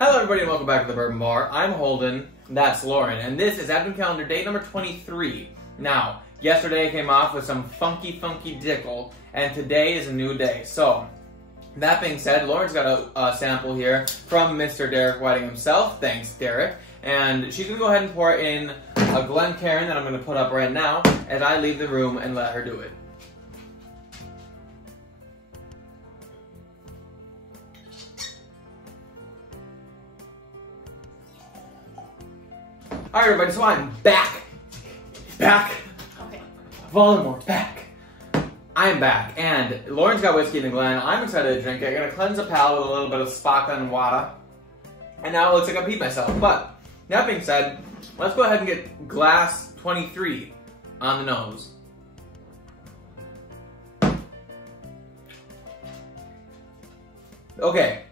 Hello everybody and welcome back to the Bourbon Bar. I'm Holden, that's Lauren, and this is Advent Calendar day number 23. Now, yesterday I came off with some funky dickle, and today is a new day. So, that being said, Lauren's got a sample here from Mr. Derek Whiting himself. Thanks, Derek. And she's going to go ahead and pour in a Glencairn that I'm going to put up right now as I leave the room and let her do it. Alright everybody, so I'm back. Okay. Voldemort's back. I'm back, and Lauren's got whiskey in the Glen. I'm excited to drink it. I'm gonna cleanse the palate with a little bit of sparkling water. And now it looks like I peed myself. But, that being said, let's go ahead and get glass 23 on the nose. Okay.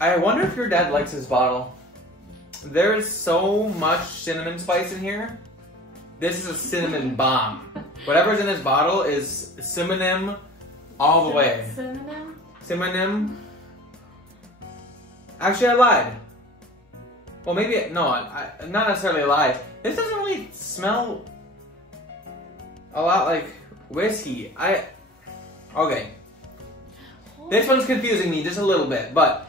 I wonder if your dad likes this bottle. There is so much cinnamon spice in here. This is a cinnamon bomb. Whatever's in this bottle is cinnamon all the way. Cinnamon? Cinnamon? Actually, I lied. Well, maybe, no, not necessarily lied. This doesn't really smell a lot like whiskey. Okay. This one's confusing me just a little bit, but,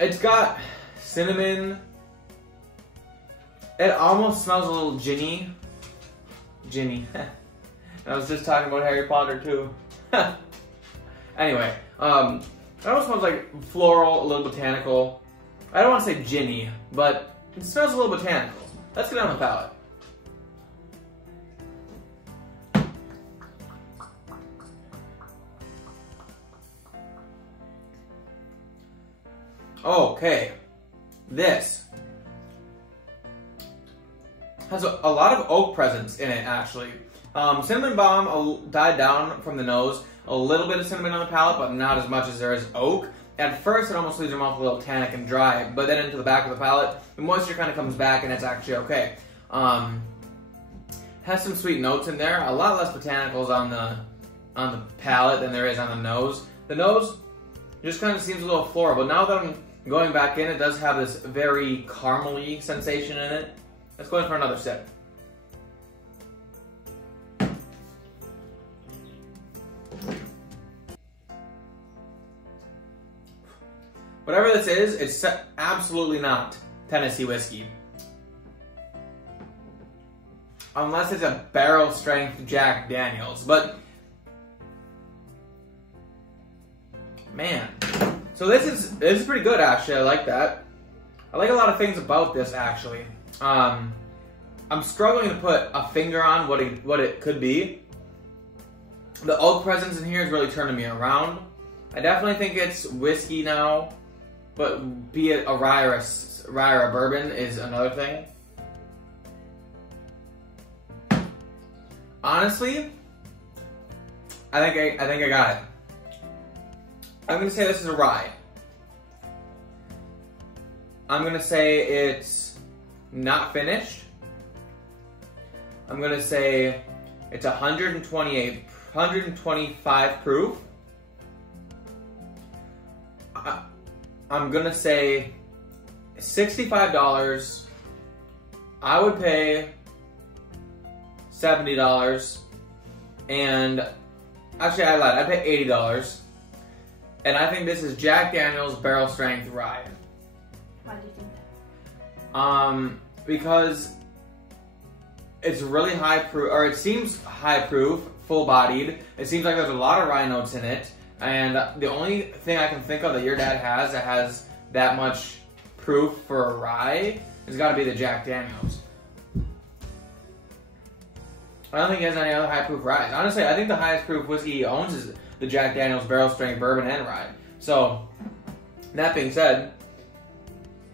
it's got cinnamon. It almost smells a little ginny. I was just talking about Harry Potter too. Anyway, it almost smells like floral, a little botanical. I don't want to say ginny, but it smells a little botanical. Let's get on the palate. Okay, this has a lot of oak presence in it, actually. Cinnamon bomb died down from the nose. A little bit of cinnamon on the palate, but not as much as there is oak. At first, it almost leaves your mouth a little tannic and dry, but then into the back of the palate, the moisture kind of comes back and it's actually okay. Has some sweet notes in there. A lot less botanicals on the palate than there is on the nose. The nose just kind of seems a little floral, but now that I'm going back in, it does have this very caramely sensation in it. Let's go in for another sip. Whatever this is, it's absolutely not Tennessee whiskey. Unless it's a barrel strength Jack Daniels, but man. So this is pretty good, actually. I like that. I like a lot of things about this, actually. I'm struggling to put a finger on what it could be. The oak presence in here is really turning me around. I definitely think it's whiskey now, but be it a rye or a bourbon is another thing. Honestly, I think I got it. I'm gonna say this is a rye. I'm gonna say it's not finished. I'm gonna say it's 125 proof. I'm gonna say $65. I would pay $70. And actually I lied, I'd pay $80. And I think this is Jack Daniel's Barrel Strength Rye. Why do you think that? Because it's really high proof, or it seems high proof, full bodied. It seems like there's a lot of rye notes in it. And the only thing I can think of that your dad has that has that much proof for a rye has got to be the Jack Daniels. I don't think he has any other high proof ryes. Honestly, I think the highest proof whiskey he owns is the Jack Daniel's Barrel Strength Bourbon and Rye. So, that being said,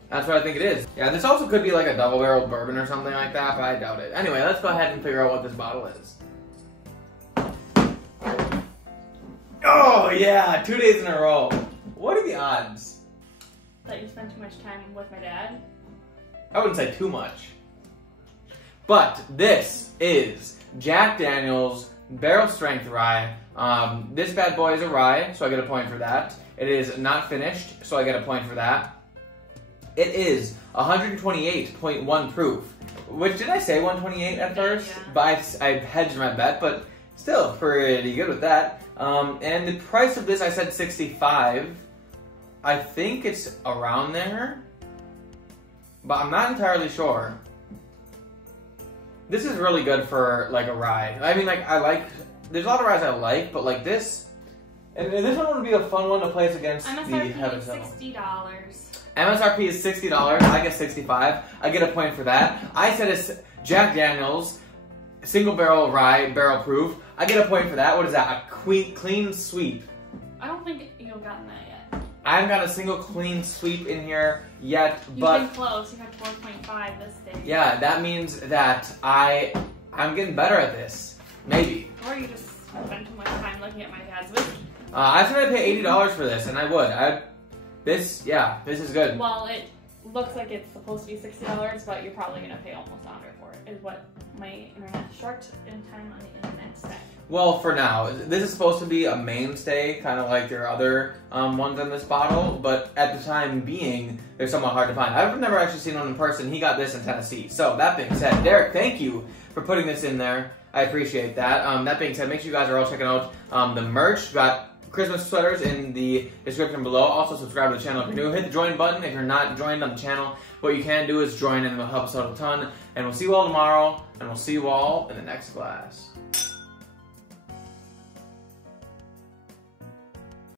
that's what I think it is. Yeah, this also could be like a double-barreled bourbon or something like that, but I doubt it. Anyway, let's go ahead and figure out what this bottle is. Oh, yeah! 2 days in a row. What are the odds? That you spend too much time with my dad? I wouldn't say too much. But this is Jack Daniel's Barrel Strength Rye. This bad boy is a rye, so I get a point for that. It is not finished, so I get a point for that. It is 128.1 proof. Which, did I say 128 at first? Yeah. But I hedged my bet, but still pretty good with that. And the price of this, I said 65. I think it's around there, but I'm not entirely sure. This is really good for like a rye. I mean, like there's a lot of ryes I like, but like this, and this one would be a fun one to place against the Heaven's Hill. $60. MSRP is $60. I get 65. I get a point for that. I said it's Jack Daniel's single barrel rye, barrel proof. I get a point for that. What is that? A clean sweep. I don't think you've gotten that yet. I haven't got a single clean sweep in here yet, You've but been close. You had 4.5 this day. yeah, that means that I'm getting better at this. Maybe. Or you just spend too much time looking at my dad's whiskey. I said I'd pay $80 for this, and I would. This is good. Well, it looks like it's supposed to be $60, but you're probably going to pay almost 100 for it, is what my internet short in time on the internet said. Well, for now, this is supposed to be a mainstay, kind of like your other ones in this bottle, but at the time being, they're somewhat hard to find. I've never actually seen one in person. He got this in Tennessee. So, that being said, Derek, thank you for putting this in there. I appreciate that. That being said, make sure you guys are all checking out the merch. We've got Christmas sweaters in the description below. Also, subscribe to the channel if you're new. Hit the join button if you're not joined on the channel. What you can do is join and it'll help us out a ton. And we'll see you all tomorrow, and we'll see you all in the next class.